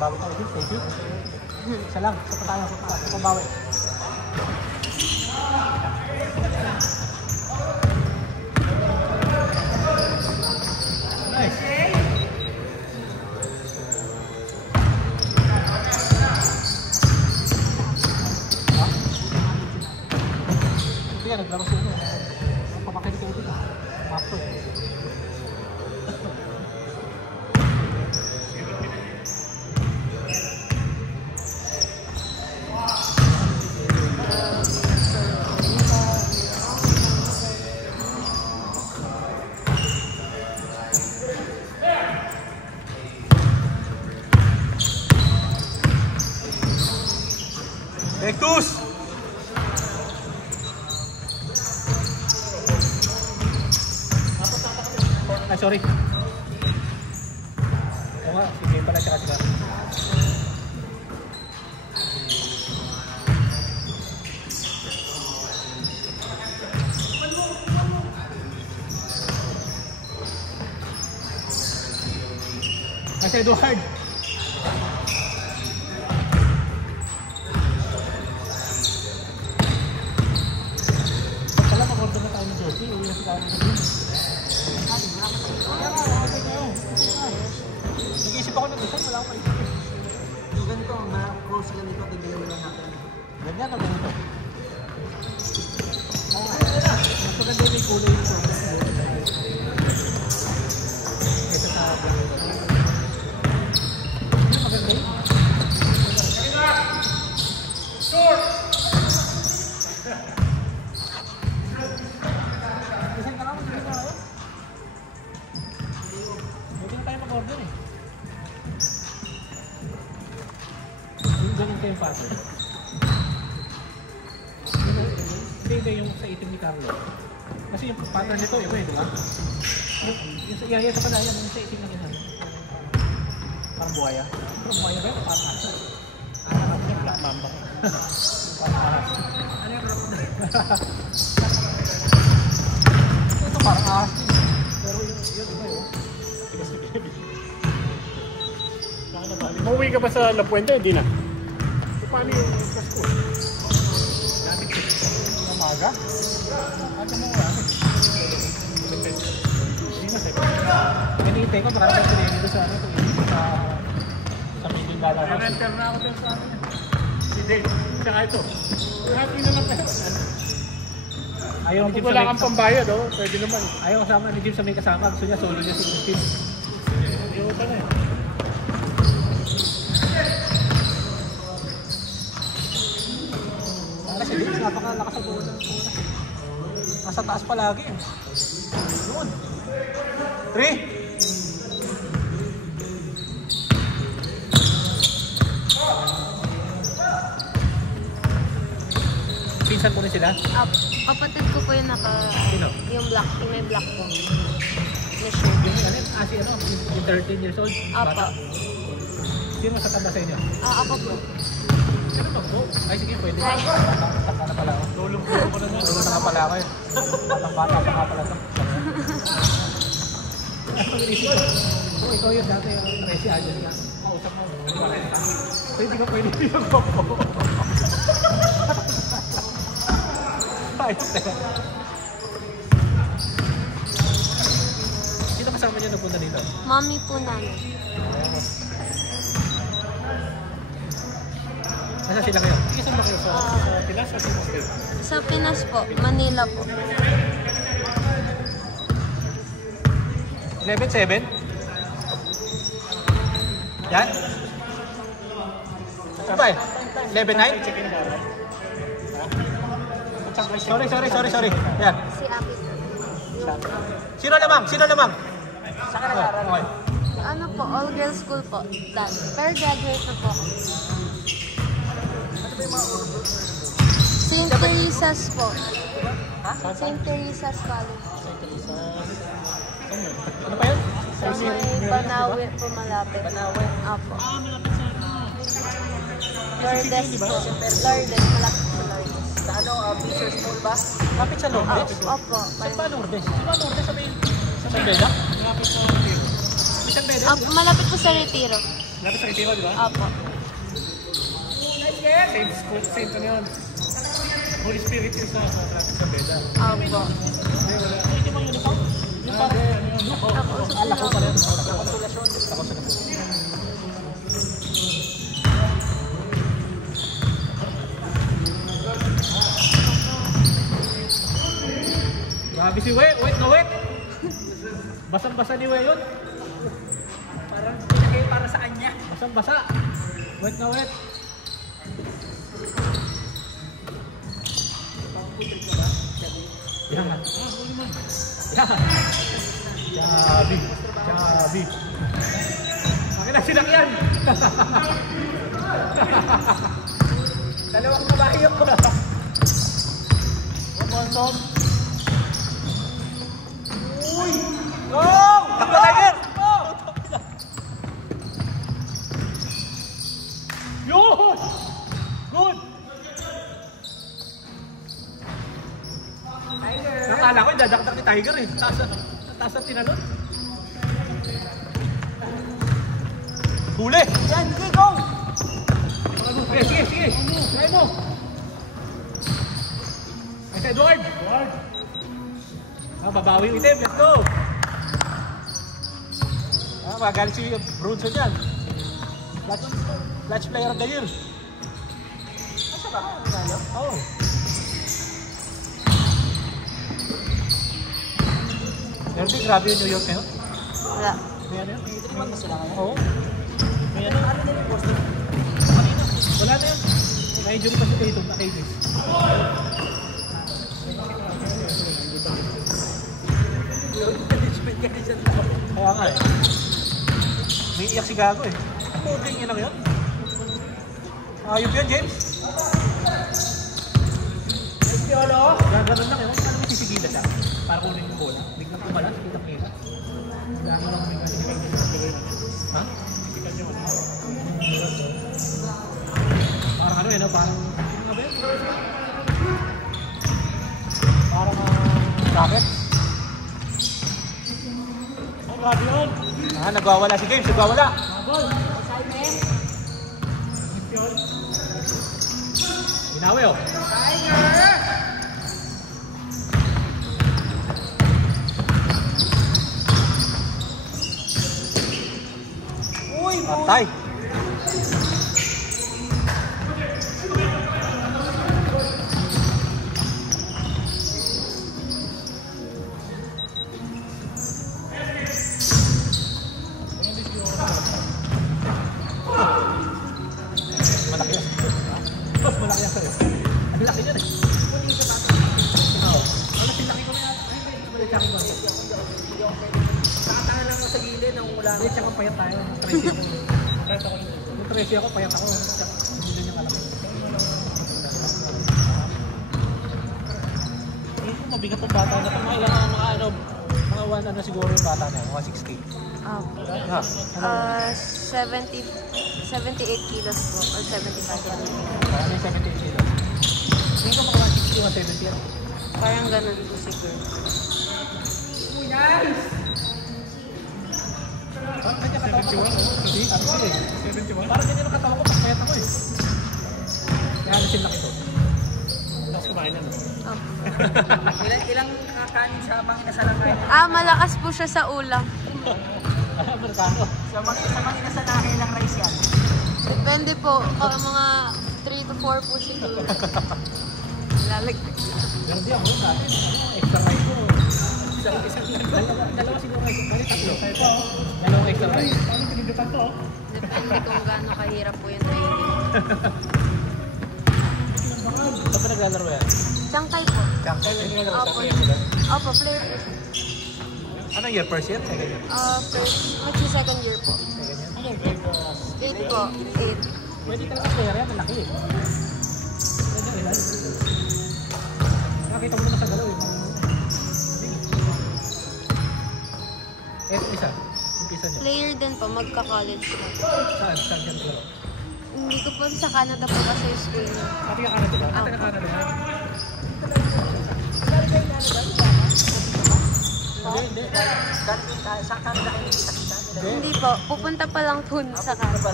Bawi tayo din, thank you. Isa lang, isa pa tayo, isa pa bawi. Nice. Ito yan, naglaro siya ito. Papakinig ko ito. Mapo eh. Hectus! Ay, sorry. Oo nga, sige pala siya kasi. Kasi Eduard. Nag-iisip ako ng design, wala akong maisip. Yung ganito, na-cross ganito, tignan mo lang natin. Ganyan o ganito? Oo nga. Mas maganda yung may kulay nito. Ito sa maganda yun. Short! Design ka naman, design ka naman. Pwede na tayo mag-order eh. Yung ganun kayo yung pattern. Hindi yung sa itim ni Carlo. Kasi yung pattern nito, iba eh, di ba? Yung sa iya sa pala, yan, yung sa itim na ganyan. Parang buhaya. Pero buhaya ba yun? Parang asa. Parang black mamba. Ano yung rock na? Ito parang ahas. Pero yun, iba yun. Mauwi ka ba sa La Puente? Hindi na. Paano yung Pasko? Umaga? Ano mo nga? Hindi na sa'yo. Hinihintay ko, maraming sa'yo dito sa ano, sa Miguel Galapos. Nag-enter na ako din sa akin. Si Dave. Tsaka ito. Happy na lang kayo. Ayaw ni Jim wala kang pambayad, oh. Pwede naman. Ayaw kasama ni Jim sa may kasama. Gusto niya solo niya si Christine. Ayaw ka na eh. Kasi James, napakalakas ang buwan ng punas eh. Nasa taas palagi eh. Yun. 3. Pinsan po rin sila? Kapatid ko po yung Sino? yung black, yung may black po. Na shirt. Yung ano, si ano, yung 13 years old? Apa. Sino mas tatanda sa inyo? Ako po. Sino ba po? Ay sige, pwede. Taka na pala ako. Tulong ko na nga. Tulong na nga pala ako eh. Batang-bata pa nga pala ito. Ano inisip ko? Oo, ikaw yun dati yung 13 años nga. Kausap mo. So hindi ka pwede yung ko. Sino kasama niyo napunta dito? Mami po namin. Nasa sila kayo? Saan ba kayo? Sa Pinas o sa State? Sa Pinas po, Manila po. 11-7? Yan? Ano ba eh? 11-9? Sorry. Yan. Si Abi. Sino lamang? Sa kanila. Okay. Ano po, all girls school po. Dad. Pero graduate na po. St. Teresa's po. St. Teresa's College. Ano pa yun? Sa may Banawe po malapit. Banawe. Apo. Lourdes po. Lourdes, malapit po Lourdes. Sa ano, Fisher School ba? Kapit sa Lourdes? Opo. Saan ba Lourdes? Sino ba Lourdes sa Bella? Malapit sa Retiro. Malapit po sa Retiro. Lapit sa Retiro, di ba? Opo. Same school, same ano yun. Holy Spirit yung sa traffic sa Beda. Opo. Hindi mo uniform? Yung parang ano yun? Ala ko pala yun. Konsolasyon. Ako sa kapos. Grabe si Wet, wet na wet. Basang-basa ni Wet yun. Parang pinagay para sa kanya. Basang-basa. Wet na wet. Yan nga. Yan. Jabi. Jabi. Akin na sinakyan. Dalawang kabayo ko. Tom. Uy! Go! Takbo Tiger! Yun! Good! Nakala ko, dadakdak ni Tiger eh. Taas ang tinanong. Huli! Yan, sige, go! Sige, sige, sige. Kaya mo. Ay, si Edward. Edward. Babawi yung itim. Let's go. Magalit si Brunson yan. Clutch player of the year. Asa ba? Nalo? Oo. Derby, grabe yung New York ngayon. Wala. May ano yun? Ito naman ba sila ngayon? Oo. May ano? Ano din yung Boston? Wala na yun. Na-injury pa si Tatum na cases. Kaya nga eh. May iyak si Gago eh. Puding yun lang yun. Ayop yun, James. Gaganon lang yun. Ano may sisigila siya? Para kunin yung bola. Biglang kumalas, kita-kita. Gano'n lang may ha? Parang ano eh, no? Parang ano ba yun? Parang rocket. Oh, grabe yun. Nagwawala si James, nagwawala. Ginawi oh. Uy! Patay. Malaki yan. Mas malaki yan sa'yo. Ang laki yan eh. Oo. Wala sinlaki ko na yan. Ay, may laki ba? Nakatanga lang ako sa gilid nang wala Hindi, tsaka payat tayo. Tracy ako. Payat ako. Yung Tracy ako, payat ako. Tsaka hindi niya kalaki. Hindi ko mabigat ang bata na ito. Mga ilang mga ano, mga 1 ano siguro yung bata na yun. Mga 60. Opo. Ha? 78 kilos po. Or 75 kilos. Ano yung 70 kilos? Hindi ko mga 60 170 yan. Parang ganun po siguro. Uy, nice! Parang ganyan katawa ko. Hindi? Ano siya eh? 71? Parang ganyan ang katawa ko. Pagpayat ako eh. Kaya nasin lang ito. Tapos kumain na no? Opo. Ilang kakanin sa mga inasalang kayo? Malakas po siya sa ulam. Amerikano. Sa mga inasanahin lang rice yan. Depende po. Mga 3 to 4 po siguro. Lalagdag. Pero di ako dati. Extra rice ko. Dalawa siguro rice. Pwede tatlo. Dalawang extra rice. Paano pinigatan to? Depende kung gaano kahirap po yung training. Saan ba naglalaro yan? Sangkay po. Sangkay lang yung naglalaro. Opo. Sangkay yan. Opo, player po. Anong year? First year? Second year? Second year po. Second year? Ano yung grade? 8 po. 8. Pwede talaga player yan. Malaki eh. Pwede ilan? Nakita mo na sa galaw eh. Eto isa. Umpisa niya. Player din po. Magka-college po. Saan? Saan ka naglaro? Hindi ko po sa Canada po kasi school niya. Pati ka Canada ba? Pati ka Canada ba? Hindi. Sa Canada kayo nakita-kita? Hindi po. Pupunta pa lang po sa Canada.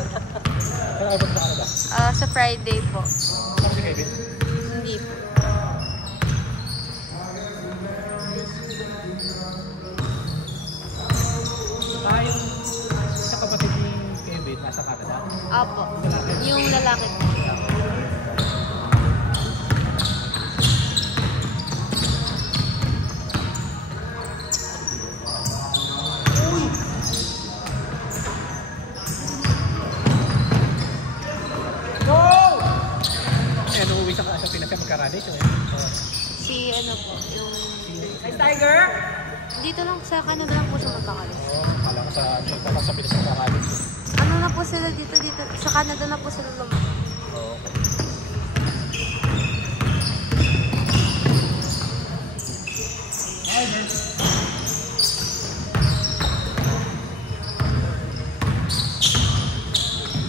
Kaya abot sa Canada. Sa Friday po. Ano si Kevin? Hindi po. Yung sa kapatid ni Kevin, nasa Canada. Apo. Yung lalaki po. Uuwi sa Pinas ka magka-radish. Si ano po, yung... Hey, Tiger! Dito lang sa Canada lang po siya magkakalis. Kala ko sa Pinas magka-radish. Ano na po sila dito? Sa Canada na po sila lumaki.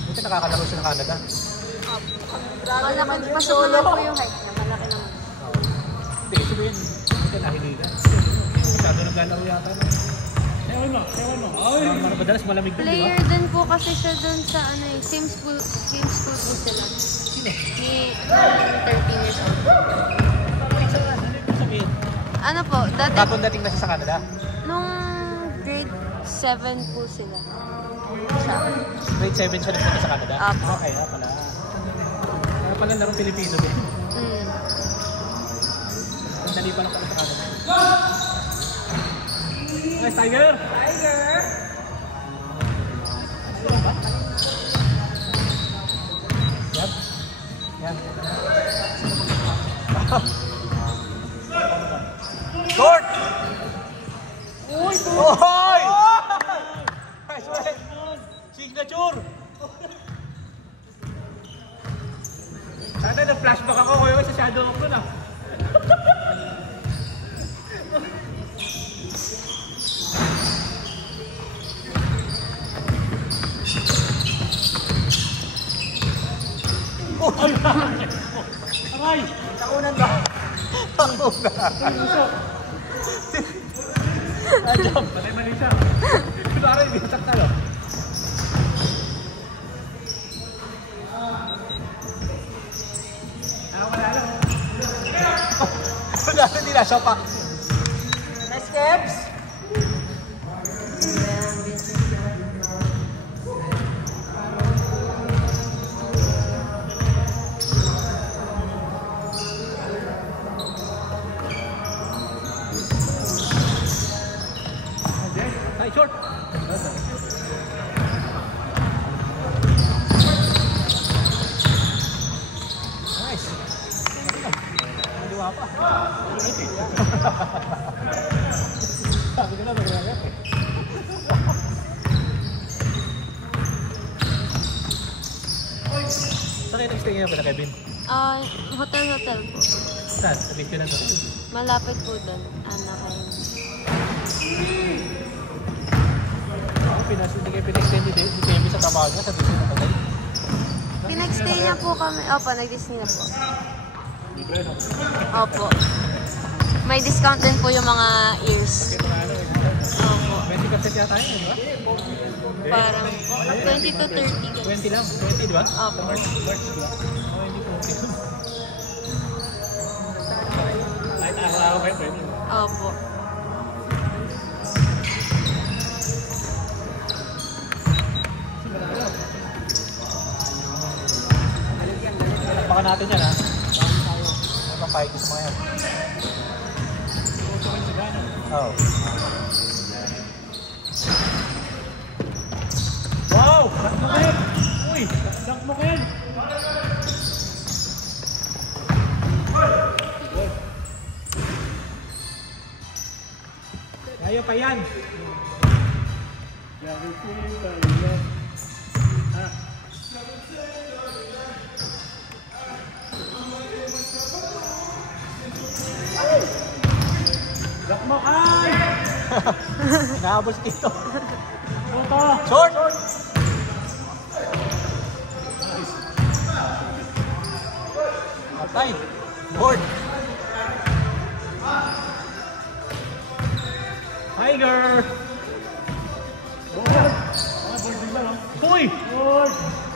Buti nakakalaro siya ng Canada. Malaki, pasok naman po yung height niya. Malaki naman. Hindi, sabihin. Hindi, nahiligan. Masyado naglalaro yata. Ewan mo. Ay! Madalas malamig din, di ba? Player din po kasi siya dun sa ano eh. Same school po sila. Sino? Ni 13 years old. Sabihin. Ano po, dati Tapon dating na siya sa Canada. nung grade 7 po sila. Siya. Grade 7 siya nagpunta sa Canada. Apo. Kaya pala. Kaya pala larong Pilipino din. Ang dali pa lang pala sa Canada. Nice, Tiger! Tiger! Yan. Yan. Short! Uy! Oy! Nice one! Signature! Sana nag-flashback ako kayo sa shadow ako na. Aray! Naunan ba? Jump! Mali siya. Kunwari, bitak na lo. Wala lang. Wala lang, hindi na siya pa. Nice steps! Ay, short! Nice! Maliwa pa. Sabi ko na, mag-react eh. Saan kayo nag-stay ngayon pala, Kevin? Hotel po. Saan? Sabihin ko lang ito. Malapit po doon. Anaheim. Hindi kayo pinag-extend ni Kevin sa Tamaga sa Disney na tagal. Pinag-stay niya po kami. Opo, nag-Disney na po. Libre, no? Opo. May discount din po yung mga ears. Kaya mga ano, Opo. 20% yata tayo, di ba? Parang 20 to 30 guys. 20 lang, 20 di ba? Opo. March, di ba? Hindi po okay. Kahit araw-araw kayo, pwede. Opo. Baka natin yan, ha? May papayag ko sa mga yan. Oo. Wow! Dak mo kayo! Uy! Dak mo kayo! Ayaw pa yan! Dak mo kayo! Naabos dito. Short! Patay! Board! Tiger! Board! Board bigla, no? Uy! Board!